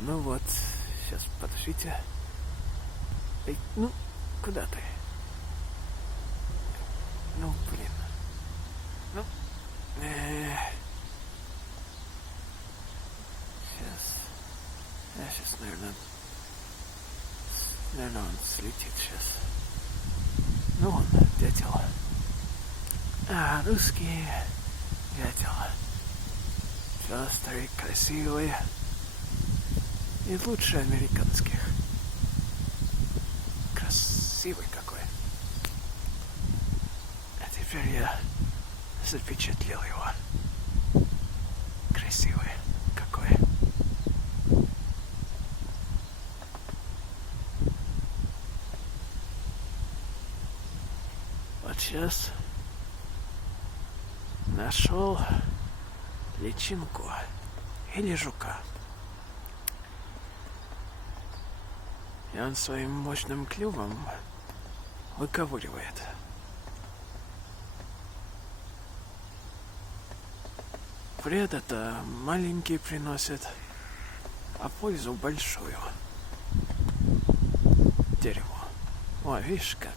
Ну вот, сейчас, подождите. Эй, ну, куда ты? Ну, блин. Ну, сейчас. Я сейчас, наверное, он слетит сейчас. Ну, он, дятел. А, русский дятел. Все, старик красивый. И лучше американских. Красивый какой. А теперь я запечатлел его. Красивый какой. Вот сейчас нашел личинку или жука. И он своим мощным клювом выковыривает. Вред это маленький приносит, а пользу большую. Дерево. О, видишь как?